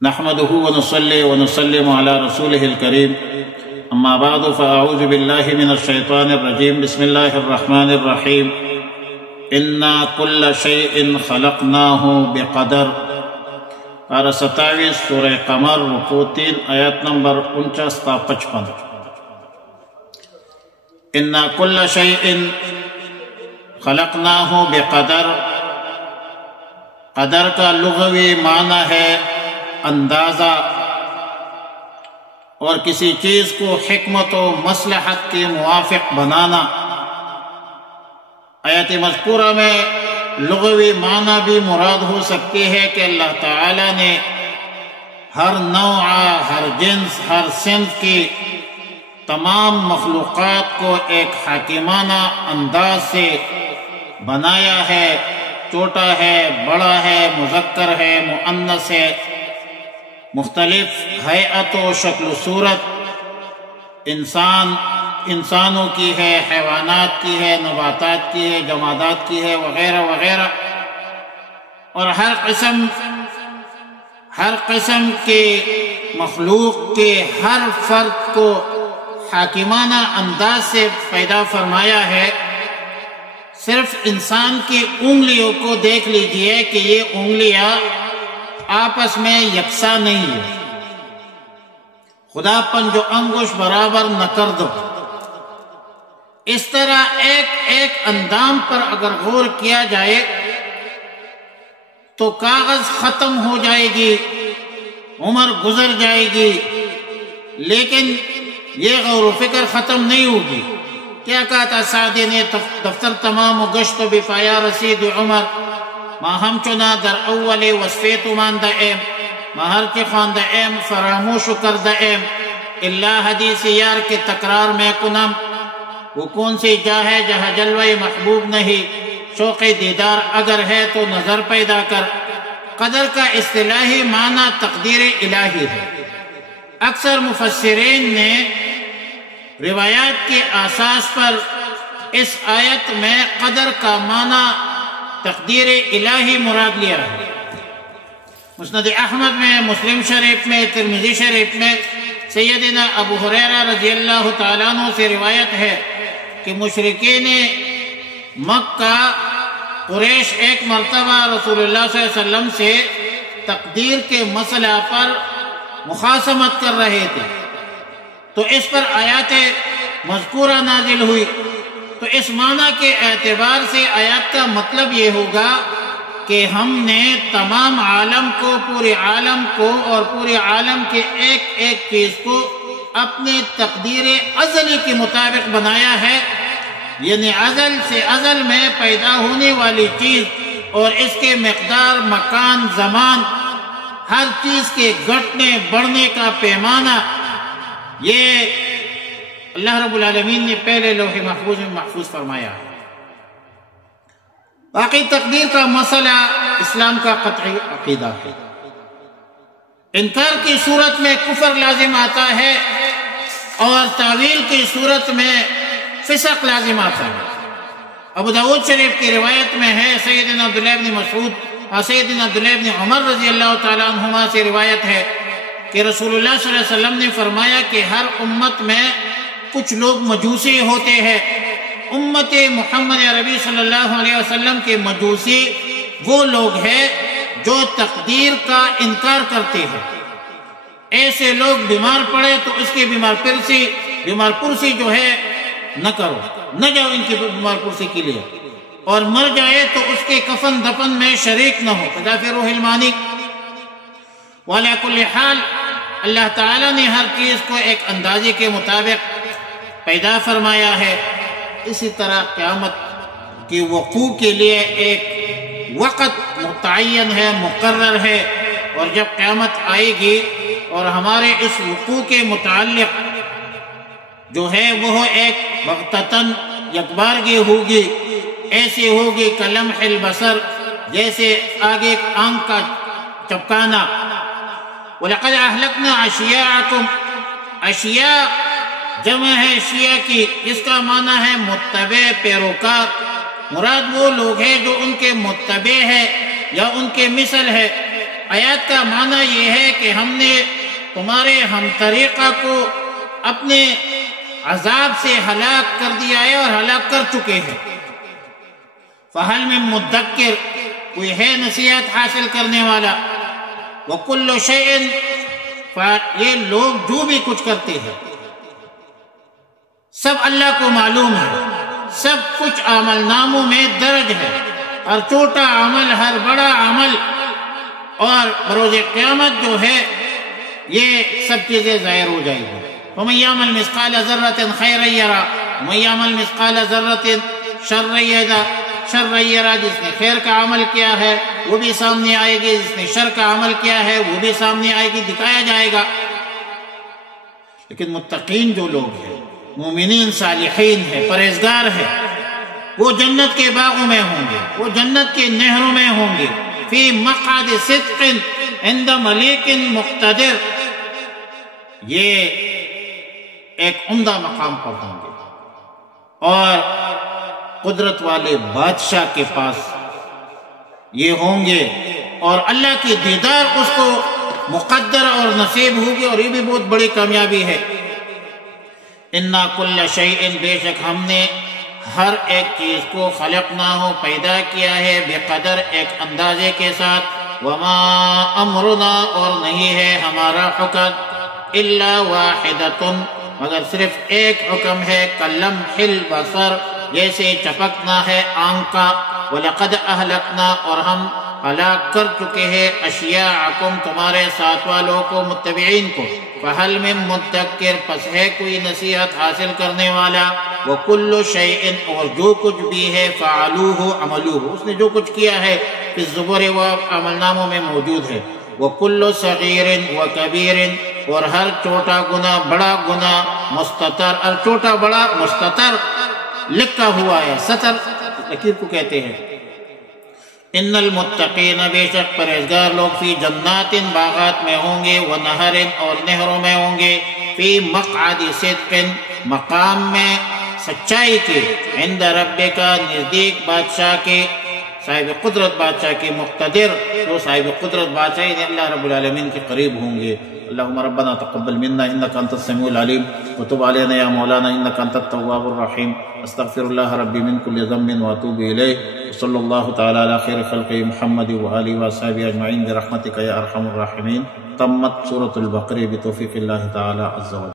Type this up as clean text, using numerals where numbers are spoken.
نحمده ونصلي ونسلم على رسوله الكريم اما بعد فاعوذ بالله من الشيطان الرجيم بسم الله الرحمن الرحيم انا كل شيء خلقناه بقدر پارہ 27 سورہ قمر رکوع 3 آیت نمبر 49 تا 55 انا كل شيء خلقناه بقدر. قدر کا لغوی معنی ہے اندازہ اور کسی چیز کو حکمت و مصلحت کے موافق بنانا. آیت مذکورہ میں لغوی معنی بھی مراد ہو سکتی ہے کہ اللہ تعالی نے ہر نوع، ہر جنس، ہر صنف کی تمام مخلوقات کو ایک حاکمانہ انداز سے بنایا ہے. چھوٹا ہے، بڑا ہے، مذکر ہے، مؤنث ہے، مختلف ہیئت و شکل و صورت انسانوں کی ہے، حیوانات کی ہے، نباتات کی ہے، جمادات کی ہے، وغیرہ وغیرہ. اور ہر قسم کے مخلوق کے ہر فرد کو حاکمانہ انداز سے پیدا فرمایا ہے. صرف انسان کی انگلیوں کو دیکھ لیجئے کہ یہ انگلیاں آپس میں یکساں نہیں ہے. خدا پنج و انگوش برابر نہ کر دو. اس طرح ایک ایک اندام پر اگر غور کیا جائے تو کاغذ ختم ہو جائے گی، عمر گزر جائے گی، لیکن یہ غور و فکر ختم نہیں ہوگی. کیا کہا تھا سعدی نے؟ دفتر تمام و گشت و بفایا رسید عمر، ما ہم چنا در اول وصفیت ماندہ ایم، ما ہر کی خواندہ ایم فراموش کردہ ایم، اللہ حدیث یار کے تکرار میں کنم. وہ کون سی جا ہے جہاں جلوہ محبوب نہیں، شوق دیدار اگر ہے تو نظر پیدا کر. قدر کا اصطلاحی معنی تقدیر الہی ہے. اکثر مفسرین نے روایات کے اساس پر اس آیت میں قدر کا معنی تقدیر الہی مراد لیا ہے. مسند احمد میں، مسلم شریف میں، ترمذی شریف میں سیدنا ابو ہریرہ رضی اللہ تعالیٰ عنہ سے روایت ہے کہ مشرکین مکہ قریش ایک مرتبہ رسول اللہ صلی اللہ علیہ وسلم سے تقدیر کے مسئلہ پر مخاصمت کر رہے تھے، تو اس پر آیات مذکورہ نازل ہوئی. تو اس معنی کے اعتبار سے آیات کا مطلب یہ ہوگا کہ ہم نے تمام عالم کو، پورے عالم کو اور پورے عالم کے ایک ایک چیز کو اپنے تقدیر ازلی کے مطابق بنایا ہے. یعنی ازل سے ازل میں پیدا ہونے والی چیز اور اس کے مقدار، مکان، زمان، ہر چیز کے گھٹنے بڑھنے کا پیمانہ، یہ اللہ رب العالمین نے پہلے لوح محفوظ میں محفوظ فرمایا. باقی تقدیر کا مسئلہ اسلام کا قطعی عقیدہ ہے. انکار کی صورت میں کفر لازم آتا ہے اور تعویل کی صورت میں فسق لازم آتا ہے. ابو داؤد شریف کی روایت میں ہے، سیدنا عبداللہ بن مسعود اور سیدنا عبداللہ بن عمر رضی اللہ تعالیٰ عنہما سے روایت ہے کہ رسول اللہ صلی اللہ علیہ وسلم نے فرمایا کہ ہر امت میں کچھ لوگ مجوسی ہوتے ہیں. امت محمد عربی صلی اللہ علیہ وسلم کے مجوسی وہ لوگ ہیں جو تقدیر کا انکار کرتے ہیں. ایسے لوگ بیمار پڑے تو اس کی بیمار پرسی جو ہے نہ کرو، نہ جاؤ ان کی بیمار پرسی کے لیے، اور مر جائے تو اس کے کفن دفن میں شریک نہ ہو. فی روح المانی. وعلی کل حال اللہ تعالیٰ نے ہر چیز کو ایک اندازے کے مطابق پیدا فرمایا ہے. اسی طرح قیامت کے وقوع کے لیے ایک وقت متعین ہے، مقرر ہے، اور جب قیامت آئے گی اور ہمارے اس وقوع کے متعلق جو ہے وہ ایک بغتتاً یکبارگی ہوگی، ایسی ہوگی کلمح البصر، جیسے آگے آنکھ کا چپکانا. وَلَقَدْ أَهْلَكْنَا أَشْيَاعَكُمْ. اشیاء جمع ہے شیعہ کی، جس کا معنی ہے متبع، پیروکار. مراد وہ لوگ ہیں جو ان کے متبع ہے یا ان کے مثل ہے. آیات کا معنی یہ ہے کہ ہم نے تمہارے ہم طریقہ کو اپنے عذاب سے ہلاک کر دیا ہے اور ہلاک کر چکے ہیں۔ فہل من مدکر، کوئی ہے نصیحت حاصل کرنے والا؟ وکل شیء، یہ لوگ جو بھی کچھ کرتے ہیں سب اللہ کو معلوم ہے، سب کچھ عمل ناموں میں درج ہے، ہر چھوٹا عمل، ہر بڑا عمل، اور بروز قیامت جو ہے یہ سب چیزیں ظاہر ہو جائیں گی۔ وَمَن يَعْمَلْ مِثْقَالَ ذَرَّةٍ خَيْرًا يَرَهُ وَمَن يَعْمَلْ مِثْقَالَ ذَرَّةٍ شَرًّا يَرَهُ، جس نے خیر کا عمل کیا ہے وہ بھی سامنے آئے گی، جس نے شر کا عمل کیا ہے وہ بھی سامنے آئے گی، دکھایا جائے گا۔ لیکن متقین جو لوگ ہیں، مومنین صالحین ہیں، پرہیزگار ہیں، وہ جنت کے باغوں میں ہوں گے، وہ جنت کے نہروں میں ہوں گے، فی مقعد صدق عند ملیک مقتدر، یہ ایک عمدہ مقام پر ہوں گے اور قدرت والے بادشاہ کے پاس یہ ہوں گے، اور اللہ کی دیدار اس کو مقدر اور نصیب ہوگی، اور یہ بھی بہت بڑی کامیابی ہے۔ انا کل شیء، بے شک ہم نے ہر ایک چیز کو خلقناہ، پیدا کیا ہے، بقدر، ایک اندازے کے ساتھ، وما امرنا، اور نہیں ہے ہمارا حکم، الا واحدۃ، مگر صرف ایک حکم ہے، کلمح البصر، جیسے چپکنا ہے آنکھ کا، وَلَقَدْ أَهْلَكْنَا، اور ہم ہلاک کر چکے ہیں، اشیاءکم، تمہارے ساتھ والوں کو، متبعین کو، فَهَلْ مِن مُدَّکِّر، پس ہے کوئی نصیحت حاصل کرنے والا، وَكُلُّ شَيْءٍ، اور جو کچھ بھی ہے، فَعَلُوهُ عَمَلُوهُ، اس نے جو کچھ کیا ہے فی الزبر و عمل ناموں میں موجود ہے، وَكُلُّ صَغِيرٍ وَكَبِيرٍ، اور ہر چھوٹا گناہ بڑا گناہ، مستتر، ہر چھوٹا بڑا مستتر لکھا ہوا ہے، سطر لکیر کو کہتے ہیں۔ ان المتقین، بے شک پرہیزگار لوگ، فی جنات، باغات میں ہوں گے، ونہر، اور نہروں میں ہوں گے، فی مقعد صدق، مقام میں سچائی کے، عند ربک، نزدیک بادشاہ کے، صاحب قدرت بادشاہ کے، مقتدر، جو صاحب قدرت بادشاہ یعنی اللہ رب العالمین کے قریب ہوں گے۔ اللہم ربنا تقبل منا انک انت السمیع العلیم وتب علینا یا مولانا انک انت التواب الرحیم، استغفر اللہ ربی من کل ذنب واتوب الیہ، وصلی اللہ تعالی علی خیر خلقہ محمد وآلہ وصحبہ اجمعین برحمتک یا ارحم الراحمین۔ تمت سورۃ البقرہ بتوفیق اللہ تعالی عز وجل۔